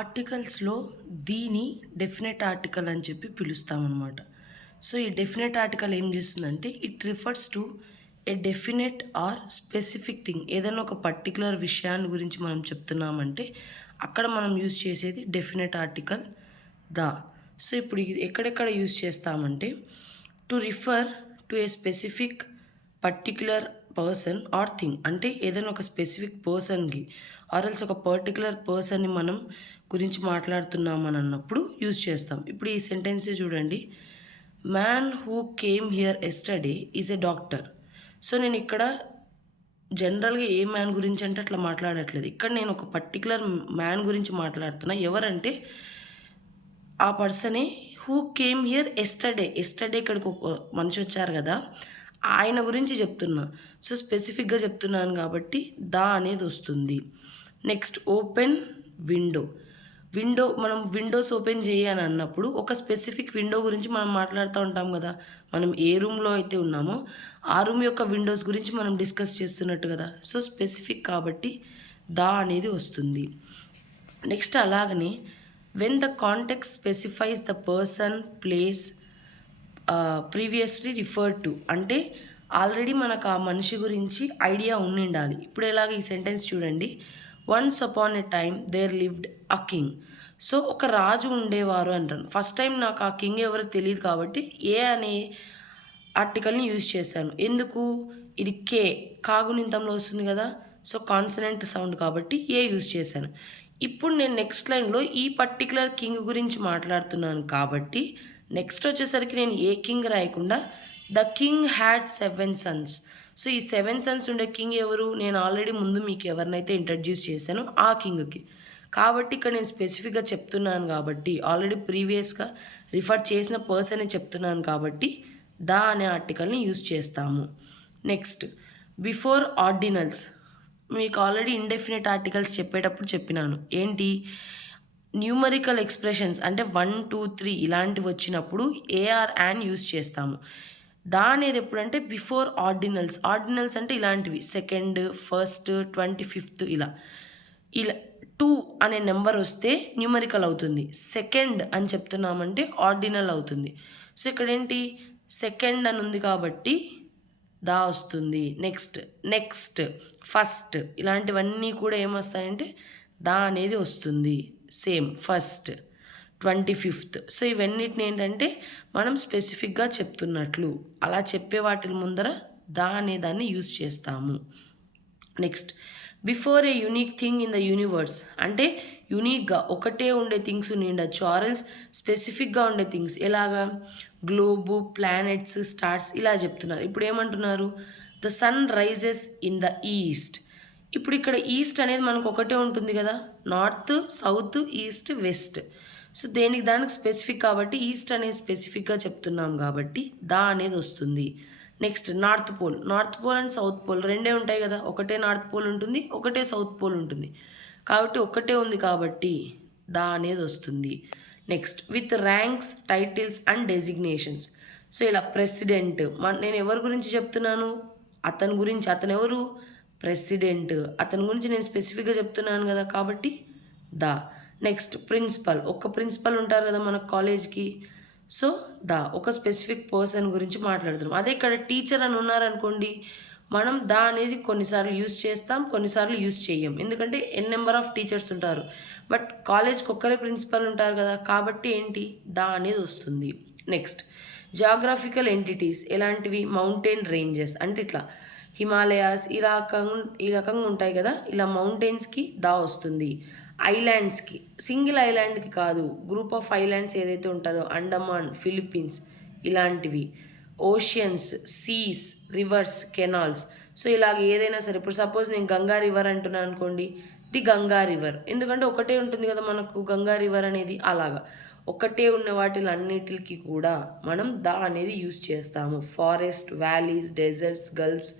ఆర్టికల్స్‌లో దీని definite article అని చెప్పి పిలుస్తామనమాట. సో, ఈ డెఫినెట్ ఆర్టికల్ ఏం చేస్తుందంటే, it refers to a definite or specific thing. ఏదైనా ఒక పర్టిక్యులర్ విషయాన్ని గురించి మనం చెప్తున్నామంటే, అక్కడ మనం యూజ్ చేసేది డెఫినెట్ ఆర్టికల్ ద. సో, ఇప్పుడు ఇది ఎక్కడెక్కడ యూజ్ చేస్తామంటే, to refer to A specific particular person are thing. అంటే ఏదైనా ఒక స్పెసిఫిక్ పర్సన్కి ఆర్ఎల్స్ ఒక పర్టిక్యులర్ పర్సన్ని మనం గురించి మాట్లాడుతున్నామని అన్నప్పుడు యూజ్ చేస్తాం. ఇప్పుడు ఈ సెంటెన్స్ చూడండి, man who came here yesterday is a doctor. So నేను ఇక్కడ జనరల్గా ఏ మ్యాన్ గురించి అంటే అట్లా మాట్లాడట్లేదు. ఇక్కడ నేను ఒక పర్టికులర్ మ్యాన్ గురించి మాట్లాడుతున్నా. ఎవరంటే ఆ పర్సనే who came here yesterday. Yesterday ఇక్కడికి ఒక మనిషి వచ్చారు కదా, ఆయన గురించి చెప్తున్నా. సో స్పెసిఫిక్గా చెప్తున్నాను కాబట్టి దా అనేది వస్తుంది. Next open window. మనం విండోస్ ఓపెన్ చేయని అన్నప్పుడు ఒక స్పెసిఫిక్ విండో గురించి మనం మాట్లాడుతూ ఉంటాం కదా. మనం ఏ రూమ్లో అయితే ఉన్నామో ఆ రూమ్ యొక్క విండోస్ గురించి మనం డిస్కస్ చేస్తున్నట్టు కదా. సో స్పెసిఫిక్ కాబట్టి దా అనేది వస్తుంది. నెక్స్ట్ అలాగనే when the context specifies the person place previously referred to. అంటే ఆల్రెడీ మనకు ఆ మనిషి గురించి ఐడియా ఉండాలి. ఇప్పుడు ఎలాగ ఈ సెంటెన్స్ చూడండి, once upon a time there lived a king. So ఒక రాజు ఉండేవారు అంటాను. ఫస్ట్ టైం నాకు ఆ కింగ్ ఎవరో తెలియదు కాబట్టి ఏ అనే ఆర్టికల్ని యూజ్ చేశాను. ఎందుకు, ఇది కే కాగునింతంలో వస్తుంది కదా. సో కాన్సనెంట్ సౌండ్ కాబట్టి ఏ యూజ్ చేశాను. ఇప్పుడు నేను నెక్స్ట్ లైన్లో ఈ పర్టికులర్ కింగ్ గురించి మాట్లాడుతున్నాను కాబట్టి నెక్స్ట్ వచ్చేసరికి నేను ఏ కింగ్ రాయకుండా the king had 7 Sons. So ఈ 7 సన్స్ ఉండే కింగ్ ఎవరు, నేను ఆల్రెడీ ముందు మీకు ఎవరినైతే ఇంట్రడ్యూస్ చేశానో ఆ కింగ్కి. కాబట్టి ఇక్కడ నేను స్పెసిఫిక్గా చెప్తున్నాను కాబట్టి ఆల్రెడీ ప్రీవియస్గా రిఫర్ చేసిన పర్సనే చెప్తున్నాను కాబట్టి ద అనే ఆర్టికల్ని యూజ్ చేస్తాము. Next before ordinals. మీకు ఆల్రెడీ ఇండెఫినెట్ ఆర్టికల్స్ చెప్పేటప్పుడు చెప్పినాను. ఏంటి, న్యూమరికల్ ఎక్స్ప్రెషన్స్ అంటే 1 2 3 ఇలాంటివి వచ్చినప్పుడు ఏఆర్ యాన్ యూజ్ చేస్తాము. దా అనేది ఎప్పుడంటే బిఫోర్ ఆర్డినల్స్. ఆర్డినల్స్ అంటే ఇలాంటివి సెకండ్, ఫస్ట్, 25th ఇలా 2 అనే నెంబర్ వస్తే న్యూమరికల్ అవుతుంది. సెకండ్ అని చెప్తున్నామంటే ఆర్డినల్ అవుతుంది. సో ఇక్కడ ఏంటి, సెకండ్ అని ఉంది కాబట్టి దా వస్తుంది. నెక్స్ట్ ఫస్ట్ ఇలాంటివన్నీ కూడా ఏమొస్తాయంటే దా అనేది వస్తుంది. Same first, 25th. సో ఇవన్నిటిని ఏంటంటే మనం స్పెసిఫిక్గా చెప్తున్నట్లు అలా చెప్పే వాటి ముందర దా అనే దాన్ని యూజ్ చేస్తాము. Next before a unique thing in the universe. అంటే యూనిక్గా ఒకటే ఉండే థింగ్స్ ఉండొచ్చు ఆర్ఎల్స్ స్పెసిఫిక్గా ఉండే థింగ్స్. ఎలాగా, గ్లోబు, ప్లానెట్స్, స్టార్స్ ఇలా చెప్తున్నారు. ఇప్పుడు ఏమంటున్నారు, the sun rises in the east. ఇప్పుడు ఇక్కడ ఈస్ట్ అనేది మనకు ఒకటే ఉంటుంది కదా, north, south, east, west. So దానికి స్పెసిఫిక్ కాబట్టి ఈస్ట్ అనేది స్పెసిఫిక్గా చెప్తున్నాం కాబట్టి దా అనేది వస్తుంది. Next north pole and south pole రెండే ఉంటాయి కదా, ఒకటే నార్త్ పోల్ ఉంటుంది, ఒకటే సౌత్ పోల్ ఉంటుంది. కాబట్టి ఒకటే ఉంది కాబట్టి దా అనేది వస్తుంది. Next with ranks, titles and designations. So ఇలా ప్రెసిడెంట్, నేను ఎవరి గురించి చెప్తున్నాను, అతని గురించి. అతను ఎవరు, ప్రెసిడెంట్. అతని గురించి నేను స్పెసిఫిక్గా చెప్తున్నాను కదా కాబట్టి దా. నెక్స్ట్ ప్రిన్సిపల్, ఒక ప్రిన్సిపల్ ఉంటారు కదా మన కాలేజ్కి. సో దా ఒక స్పెసిఫిక్ పర్సన్ గురించి మాట్లాడుతున్నాం. అదే ఇక్కడ టీచర్ అని ఉన్నారనుకోండి, మనం దా అనేది కొన్నిసార్లు యూజ్ చేస్తాం, కొన్నిసార్లు యూజ్ చేయం. ఎందుకంటే నెంబర్ ఆఫ్ టీచర్స్ ఉంటారు. బట్ కాలేజ్కి ఒక్కరే ప్రిన్సిపల్ ఉంటారు కదా కాబట్టి ఏంటి, దా అనేది వస్తుంది. Next geographical entities. ఎలాంటివి, మౌంటైన్ రేంజెస్ అంటే ఇట్లా హిమాలయాస్ ఈ రకంగా ఉంటాయి కదా, ఇలా మౌంటైన్స్కి దా వస్తుంది. ఐలాండ్స్కి, సింగిల్ ఐలాండ్కి కాదు, గ్రూప్ ఆఫ్ ఐలాండ్స్ ఏదైతే ఉంటుందో అండమాన్, ఫిలిప్పీన్స్ ఇలాంటివి. Oceans, seas, rivers, canals. So ఇలాగ ఏదైనా సరే, ఇప్పుడు సపోజ్ నేను గంగా రివర్ అంటున్నాను అనుకోండి, ది గంగా రివర్. ఎందుకంటే ఒకటే ఉంటుంది కదా మనకు గంగా రివర్ అనేది. అలాగా ఒకటే ఉన్న వాటిలన్నిటికి కూడా మనం దా అనేది యూజ్ చేస్తాము. Forest, valleys, deserts, gulfs.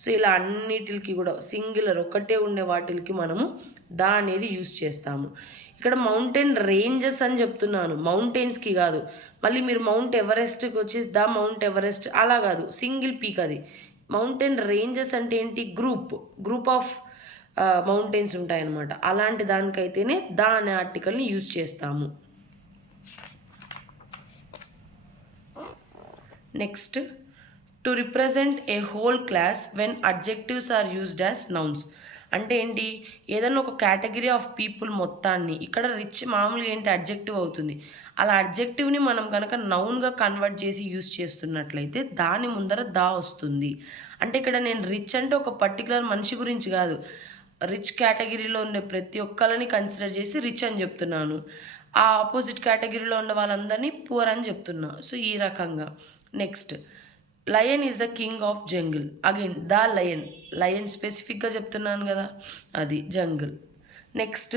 So ఇలా అన్నిటికి కూడా సింగులర్ ఒకటే ఉండే వాటికి మనము దా అనేది యూజ్ చేస్తాము. ఇక్కడ మౌంటైన్ రేంజెస్ అని చెప్తున్నాను, మౌంటైన్స్కి కాదు. మళ్ళీ మీరు మౌంట్ ఎవరెస్ట్కి వచ్చేసి ద మౌంట్ ఎవరెస్ట్ అలా కాదు, సింగిల్ పీక్ అది. మౌంటైన్ రేంజెస్ అంటే ఏంటి, గ్రూప్ ఆఫ్ మౌంటైన్స్ ఉంటాయన్నమాట. అలాంటి దానికైతేనే ద అనే ఆర్టికల్ని యూజ్ చేస్తాము. Next, to represent a whole class when adjectives are used as nouns. అంటే ఏంటి, ఏదైనా ఒక కేటగిరీ ఆఫ్ పీపుల్ మొత్తాన్ని, ఇక్కడ రిచ్ మామూలుగా ఏంటి అడ్జెక్టివ్ అవుతుంది, అలా అడ్జెక్టివ్ని మనం కనుక నౌన్గా కన్వర్ట్ చేసి యూజ్ చేస్తున్నట్లయితే దాని ముందర దా వస్తుంది. అంటే ఇక్కడ నేను రిచ్ అంటే ఒక పర్టికులర్ మనిషి గురించి కాదు, రిచ్ కేటగిరీలో ఉండే ప్రతి ఒక్కరిని కన్సిడర్ చేసి రిచ్ అని చెప్తున్నాను, ఆ ఆపోజిట్ కేటగిరీలో ఉన్న వాళ్ళందరినీ పూర్ అని చెప్తున్నా. సో ఈ రకంగా. Next, lion is the king of jungle. Again the lion, lion స్పెసిఫిక్గా చెప్తున్నాను కదా, అది jungle. Next,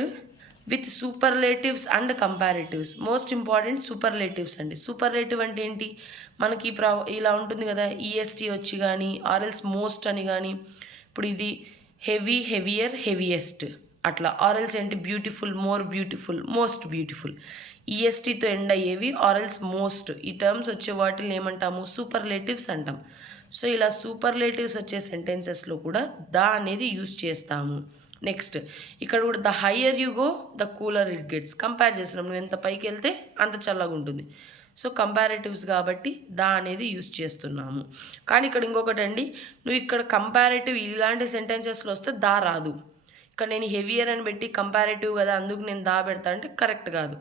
with superlatives and కంపారిటివ్స్. Most important superlatives అండి. సూపర్లేటివ్ అంటే ఏంటి, మనకి ఇలా ఉంటుంది కదా, ఈఎస్టీ వచ్చి కానీ ఆర్ఎల్స్ మోస్ట్ అని కానీ, ఇప్పుడు ఇది హెవీ, హెవియర్, హెవియెస్ట్ అట్లా. ఆర్ఎల్స్ ఏంటి, beautiful, more beautiful, most beautiful. ఈఎస్టీతో ఎండ్ అయ్యేవి ఆర్ఎల్స్ మోస్ట్. ఈ టర్మ్స్ వచ్చే వాటిని ఏమంటాము, సూపర్లేటివ్స్ అంటాం. సో ఇలా సూపర్లేటివ్స్ వచ్చే సెంటెన్సెస్లో కూడా ద అనేది యూజ్ చేస్తాము. నెక్స్ట్, ఇక్కడ కూడా the higher you go the cooler it gets. Compare చేస్తున్నాం, నువ్వు ఎంత పైకి వెళ్తే అంత చల్లగా ఉంటుంది. సో కంపారేటివ్స్ కాబట్టి ద అనేది యూజ్ చేస్తున్నాము. కానీ ఇక్కడ ఇంకొకటి అండి, నువ్వు ఇక్కడ కంపారేటివ్ ఇలాంటి సెంటెన్సెస్లో వస్తే దా రాదు. ఇక్కడ నేను హెవియర్ అని పెట్టి కంపారేటివ్ కదా అందుకు నేను దా పెడతా అంటే కరెక్ట్ కాదు.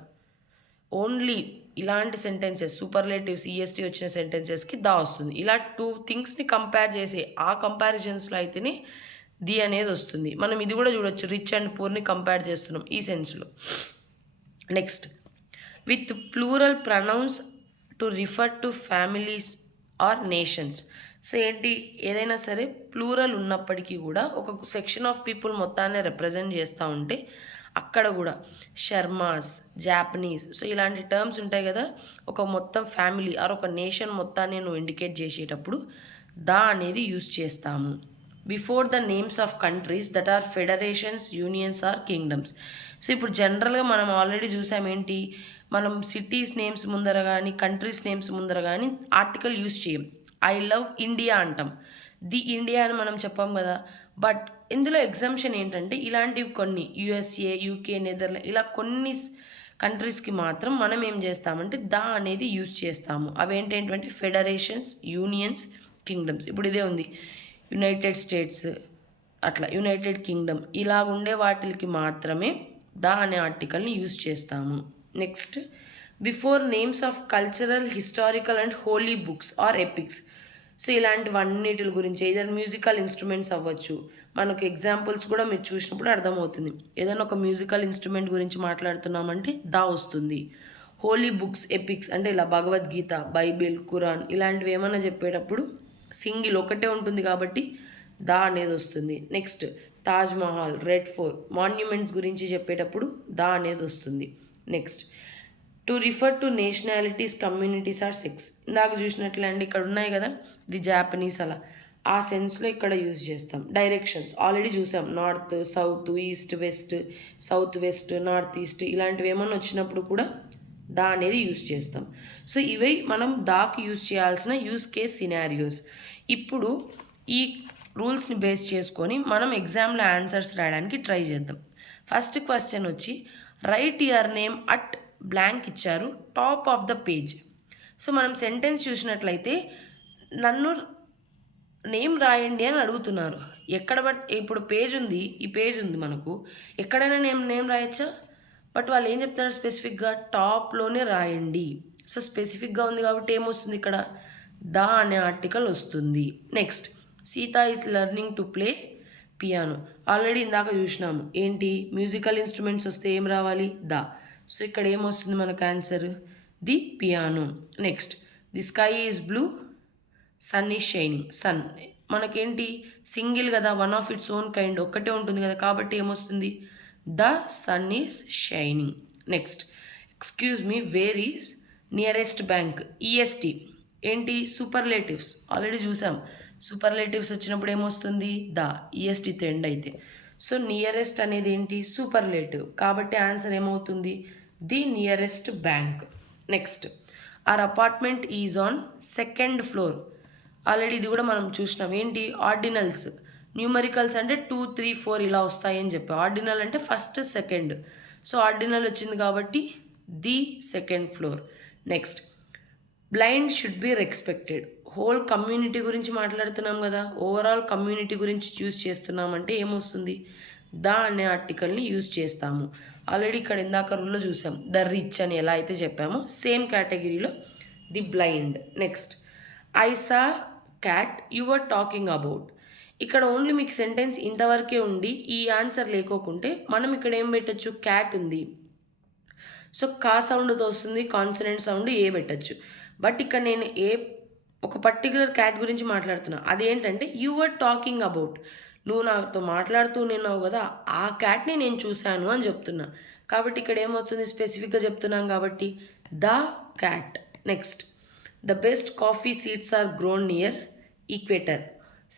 ఓన్లీ ఇలాంటి సెంటెన్సెస్, సూపర్లేటివ్స్, ఈఎస్టీ వచ్చిన సెంటెన్సెస్కి దా వస్తుంది. ఇలా 2 థింగ్స్ని కంపేర్ చేసి ఆ కంపారిజన్స్లో అయితేనే ది అనేది వస్తుంది. మనం ఇది కూడా చూడొచ్చు, రిచ్ అండ్ పూర్ని కంపేర్ చేస్తున్నాం ఈ సెన్స్లో. Next, with plural pronouns to refer to families or nations. So ఏంటి, ఏదైనా సరే ప్లూరల్ ఉన్నప్పటికీ కూడా ఒక సెక్షన్ ఆఫ్ పీపుల్ మొత్తాన్ని రిప్రజెంట్ చేస్తూ ఉంటే అక్కడ కూడా శర్మాస్, జాపనీస్, సో ఇలాంటి టర్మ్స్ ఉంటాయి కదా, ఒక మొత్తం ఫ్యామిలీ ఆర్ ఒక నేషన్ మొత్తాన్ని నువ్వు ఇండికేట్ చేసేటప్పుడు దా అనేది యూజ్ చేస్తాము. Before the names of countries that are federations, unions or kingdoms. So ఇప్పుడు జనరల్గా మనం ఆల్రెడీ చూసాం ఏంటి, మనం సిటీస్ నేమ్స్ ముందర కానీ కంట్రీస్ నేమ్స్ ముందర కానీ ఆర్టికల్ యూజ్ చేయం. ఐ లవ్ ఇండియా అంటాం, ది ఇండియా అని మనం చెప్పాం కదా. బట్ ఇందులో ఎగ్జంప్షన్ ఏంటంటే ఇలాంటివి కొన్ని యుఎస్ఏ, యూకే, నెదర్లాండ్ ఇలా కొన్ని కంట్రీస్కి మాత్రం మనం ఏం చేస్తామంటే దా అనేది యూజ్ చేస్తాము. అవి ఏంటంటే ఫెడరేషన్స్, యూనియన్స్, కింగ్డమ్స్. ఇప్పుడు ఇదే ఉంది, యునైటెడ్ స్టేట్స్ అట్లా, యునైటెడ్ కింగ్డమ్ ఇలాగుండే వాటికి మాత్రమే దా అనే ఆర్టికల్ని యూజ్ చేస్తాము. Next, before names of cultural, historical and holy books or epics. So ఇలాంటివన్నిటి గురించి ఏదైనా మ్యూజికల్ ఇన్స్ట్రుమెంట్స్ అవ్వచ్చు, మనకు ఎగ్జాంపుల్స్ కూడా మీరు చూసినప్పుడు అర్థమవుతుంది. ఏదైనా ఒక మ్యూజికల్ ఇన్స్ట్రుమెంట్ గురించి మాట్లాడుతున్నామంటే దా వస్తుంది. హోలీ బుక్స్, ఎపిక్స్ అంటే ఇలా భగవద్గీత, బైబిల్, ఖురాన్ ఇలాంటివి ఏమైనా చెప్పేటప్పుడు సింగిల్ ఒకటే ఉంటుంది కాబట్టి దా అనేది వస్తుంది. Next, Taj Mahal, red fort, monuments గురించి చెప్పేటప్పుడు దా అనేది వస్తుంది. Next, to refer to nationalities, communities are sex. ఇందాక చూసినట్లే అండి, ఇక్కడ ఉన్నాయి కదా ది జాపనీస్, అలా ఆ సెన్స్లో ఇక్కడ యూజ్ చేస్తాం. డైరెక్షన్స్ ఆల్రెడీ చూసాం, north, south, east, west, south west, north east ఇలాంటివి ఏమన్నా వచ్చినప్పుడు కూడా దా అనేది యూజ్ చేస్తాం. సో ఇవి మనం దాకి యూజ్ చేయాల్సిన యూజ్ కేస్ సినారియోస్. ఇప్పుడు ఈ రూల్స్ని బేస్ చేసుకొని మనం ఎగ్జామ్లో ఆన్సర్స్ రాయడానికి ట్రై చేద్దాం. ఫస్ట్ క్వశ్చన్ వచ్చి write your name at blank ఇచ్చారు, top of the page. So మనం సెంటెన్స్ చూసినట్లయితే నన్ను నేమ్ రాయండి అని అడుగుతున్నారు. ఎక్కడ ఇప్పుడు పేజ్ ఉంది, ఈ పేజ్ ఉంది మనకు, ఎక్కడైనా నేమ్ రాయొచ్చా? బట్ వాళ్ళు ఏం చెప్తున్నారు, స్పెసిఫిక్గా టాప్లోనే రాయండి. సో స్పెసిఫిక్గా ఉంది కాబట్టి ఏమొస్తుంది ఇక్కడ, దా అనే ఆర్టికల్ వస్తుంది. Next, Sita is learning to play piano. Already ఇందాక చూసినాము ఏంటి, మ్యూజికల్ ఇన్స్ట్రుమెంట్స్ వస్తే ఏం రావాలి, దా. సో ఇక్కడ ఏమొస్తుంది మనకు answer, the piano. Next, the sky is blue, sun is shining. Sun మనకేంటి సింగిల్ కదా, one of its own kind, ఒక్కటే ఉంటుంది కదా, కాబట్టి ఏమొస్తుంది, the sun is shining. Next, excuse me, where is nearest bank, EST ఏంటి, సూపర్లేటివ్స్ ఆల్రెడీ చూసాం. Superlatives వచ్చినప్పుడు ఏమొస్తుంది, ద, ఈఎస్టీతో ఎండ్ అయితే. సో నియరెస్ట్ అనేది ఏంటి, సూపర్లేటివ్, కాబట్టి ఆన్సర్ ఏమవుతుంది, the nearest bank. Next, our apartment is on second floor. Already ఇది కూడా మనం చూసినాం ఏంటి, ఆర్డినల్స్. న్యూమరికల్స్ అంటే 2, 3, 4 ఇలా వస్తాయి అని చెప్పి. ఆర్డినల్ అంటే ఫస్ట్ సెకండ్. సో ఆర్డినల్ వచ్చింది కాబట్టి the second floor. Next blind should be respected. Whole community గురించి మాట్లాడుతున్నాం కదా, ఓవరాల్ కమ్యూనిటీ గురించి యూజ్ చేస్తున్నామంటే ఏమొస్తుంది, ద అనే ఆర్టికల్ని యూజ్ చేస్తాము. ఆల్రెడీ ఇక్కడ ఇందాక రూల్లో చూసాం, ద రిచ్ అని ఎలా అయితే చెప్పామో సేమ్ కేటగిరీలో the blind. Next I saw cat you are talking about. ఇక్కడ ఓన్లీ మీకు సెంటెన్స్ ఇంతవరకే ఉండి ఈ ఆన్సర్ లేకోకుంటే మనం ఇక్కడ ఏం పెట్టచ్చు, క్యాట్ ఉంది, సో కా సౌండ్తో వస్తుంది, కాన్సనెంట్ సౌండ్ ఏ పెట్టచ్చు. బట్ ఇక్కడ నేను ఒక పర్టికులర్ క్యాట్ గురించి మాట్లాడుతున్నా, అదేంటంటే యు ఆర్ టాకింగ్ అబౌట్, నువ్వు నాతో మాట్లాడుతూ నిన్నావు కదా, ఆ క్యాట్ని నేను చూశాను అని చెప్తున్నా. కాబట్టి ఇక్కడ ఏమవుతుంది, స్పెసిఫిక్గా చెప్తున్నాం కాబట్టి the cat. Next the best coffee seeds are grown near equator.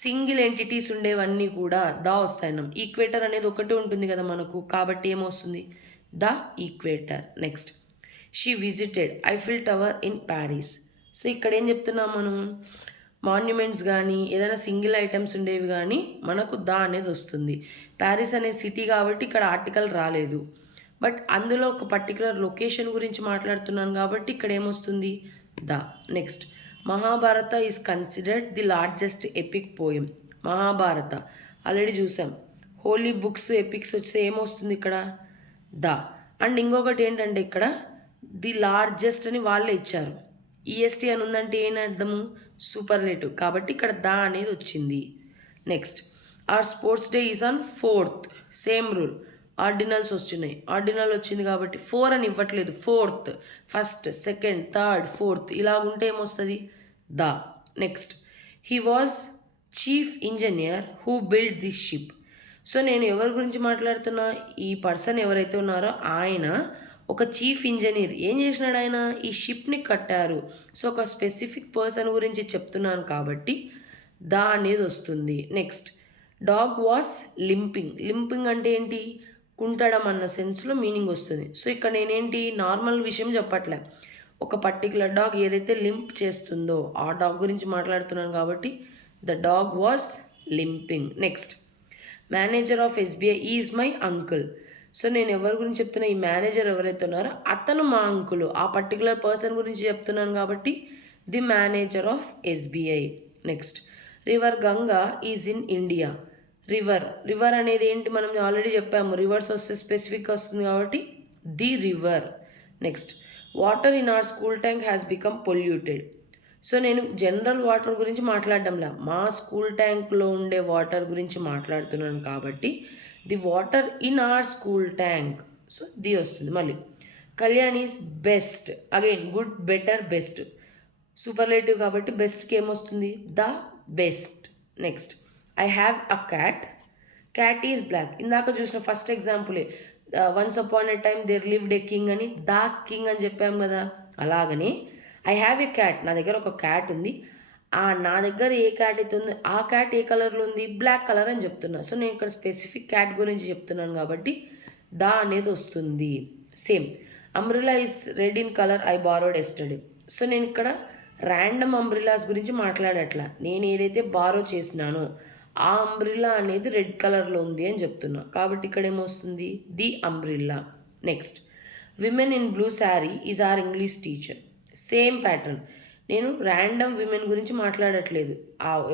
Single entities ఉండేవన్నీ కూడా ద వస్తాయన్నాం. ఈక్వేటర్ అనేది ఒకటి ఉంటుంది కదా మనకు, కాబట్టి ఏమొస్తుంది, the equator. Next she visited Eiffel tower in Paris. So ఇక్కడ ఏం చెప్తున్నాం మనం, మాన్యుమెంట్స్ కానీ ఏదైనా సింగిల్ ఐటమ్స్ ఉండేవి కానీ మనకు ద అనేది వస్తుంది. ప్యారిస్ అనే సిటీ కాబట్టి ఇక్కడ ఆర్టికల్ రాలేదు, బట్ అందులో ఒక పర్టికులర్ లొకేషన్ గురించి మాట్లాడుతున్నాను కాబట్టి ఇక్కడ ఏమొస్తుంది, the. Next Mahabharata is considered the largest epic poem. Mahabharata already చూసాం, హోలీ బుక్స్ ఎపిక్స్ వస్తే ఏమొస్తుంది ఇక్కడ, ద. అండ్ ఇంకొకటి ఏంటంటే ఇక్కడ ది లార్జెస్ట్ అని వాళ్ళే ఇచ్చారు, ఈఎస్టీ అని ఉందంటే ఏం అర్థము, సూపర్లేటివ్, కాబట్టి ఇక్కడ ద అనేది వచ్చింది. Next our sports day is on 4th, same rule, ordinals వచ్చినాయి, ఆర్డినల్ వచ్చింది కాబట్టి 4 అని ఇవ్వట్లేదు, 4th, first, second, third, 4th ఇలా ఉంటే ఏమొస్తుంది, the. Next he was chief engineer who build this ship. So నేను ఎవరి గురించి మాట్లాడుతున్నా, ఈ పర్సన్ ఎవరైతే ఉన్నారో ఆయన ఒక చీఫ్ ఇంజనీర్, ఏం చేసినాడు ఆయన, ఈ షిప్ని కట్టారు. సో ఒక స్పెసిఫిక్ పర్సన్ గురించి చెప్తున్నాను కాబట్టి ద అనేది వస్తుంది. Next dog was limping. Limping అంటే ఏంటి, కుంటడం అన్న సెన్స్లో మీనింగ్ వస్తుంది. సో ఇక్కడ నేనేంటి నార్మల్ విషయం చెప్పట్లే, ఒక పర్టికులర్ డాగ్ ఏదైతే లింప్ చేస్తుందో ఆ డాగ్ గురించి మాట్లాడుతున్నాను కాబట్టి the dog was limping. Next manager of SBI is my uncle. So నేను ఎవరి గురించి చెప్తున్నా, ఈ మేనేజర్ ఎవరైతే ఉన్నారో అతను మా అంకులు, ఆ పర్టికులర్ పర్సన్ గురించి చెప్తున్నాను కాబట్టి the manager of SBI. Next river Ganga is in India. River అనేది ఏంటి మనం ఆల్రెడీ చెప్పాము, రివర్స్ వస్తే స్పెసిఫిక్ వస్తుంది కాబట్టి the river. Next water in our school tank has become polluted. So నేను జనరల్ వాటర్ గురించి మాట్లాడడంలా, మా స్కూల్ ట్యాంక్లో ఉండే వాటర్ గురించి మాట్లాడుతున్నాను కాబట్టి the water in our school tank, so the వస్తుంది. మళ్ళీ Kalyan is best, again good, better, best, superlative కాబట్టి బెస్ట్కి ఏమొస్తుంది, the best. Next I have a cat is black. ఇందాక చూసిన ఫస్ట్ ఎగ్జాంపులే, once upon a time there lived a king అని the king అని చెప్పాము కదా, అలాగని ఐ హ్యావ్ ఏ క్యాట్, నా దగ్గర ఒక క్యాట్ ఉంది, నా దగ్గర ఏ క్యాట్ అయితే ఉంది ఆ క్యాట్ ఏ కలర్లో ఉంది, బ్లాక్ కలర్ అని చెప్తున్నా. సో నేను ఇక్కడ స్పెసిఫిక్ క్యాట్ గురించి చెప్తున్నాను కాబట్టి ద అనేది వస్తుంది. Same umbrella is red in colour I borrowed yesterday. So నేను ఇక్కడ ర్యాండమ్ అంబ్రిల్లాస్ గురించి మాట్లాడట్లా, నేను ఏదైతే బారో చేసినానో ఆ అంబ్రిల్లా అనేది రెడ్ కలర్లో ఉంది అని చెప్తున్నా కాబట్టి ఇక్కడ ఏమొస్తుంది, the umbrella. Next women in blue sari is our English teacher. Same pattern, నేను ర్యాండమ్ విమెన్ గురించి మాట్లాడట్లేదు,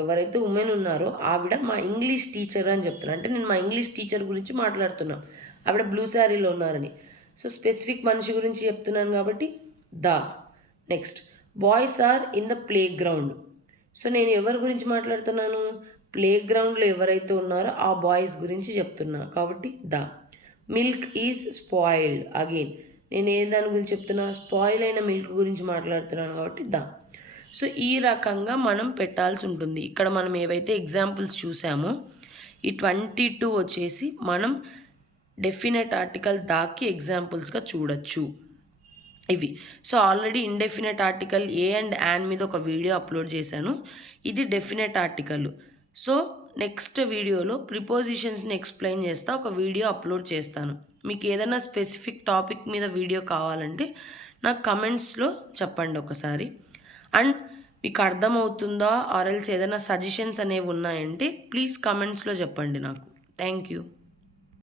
ఎవరైతే ఉమెన్ ఉన్నారో ఆవిడ మా ఇంగ్లీష్ టీచర్ అని చెప్తున్నా, అంటే నేను మా ఇంగ్లీష్ టీచర్ గురించి మాట్లాడుతున్నా, ఆవిడ బ్లూ శారీలో ఉన్నారని. సో స్పెసిఫిక్ మనిషి గురించి చెప్తున్నాను కాబట్టి the. Next boys are in the playground. So నేను ఎవరి గురించి మాట్లాడుతున్నాను, ప్లే గ్రౌండ్లో ఎవరైతే ఉన్నారో ఆ బాయ్స్ గురించి చెప్తున్నా కాబట్టి the. Milk is spoiled, again నేను ఏ దాని గురించి చెప్తున్నా, స్పాయిల్ అయిన మిల్క్ గురించి మాట్లాడుతున్నాను కాబట్టి ద. సో ఈ రకంగా మనం పెట్టాల్సి ఉంటుంది. ఇక్కడ మనం ఏవైతే ఎగ్జాంపుల్స్ చూసామో ఈ 22 వచ్చేసి మనం డెఫినెట్ ఆర్టికల్ దాకి ఎగ్జాంపుల్స్గా చూడొచ్చు ఇవి. So already indefinite article a and an మీద ఒక వీడియో అప్లోడ్ చేశాను, ఇది డెఫినెట్ ఆర్టికల్. సో నెక్స్ట్ వీడియోలో ప్రిపోజిషన్స్ని ఎక్స్ప్లెయిన్ చేస్తా, ఒక వీడియో అప్లోడ్ చేస్తాను. మీకు ఏదైనా స్పెసిఫిక్ టాపిక్ మీద వీడియో కావాలంటే నాకు కమెంట్స్లో చెప్పండి ఒకసారి. అండ్ మీకు అర్థమవుతుందా ఆర్ఎల్స్ ఏదైనా సజెషన్స్ అనేవి ఉన్నాయంటే ప్లీజ్ కామెంట్స్లో చెప్పండి నాకు. Thank you.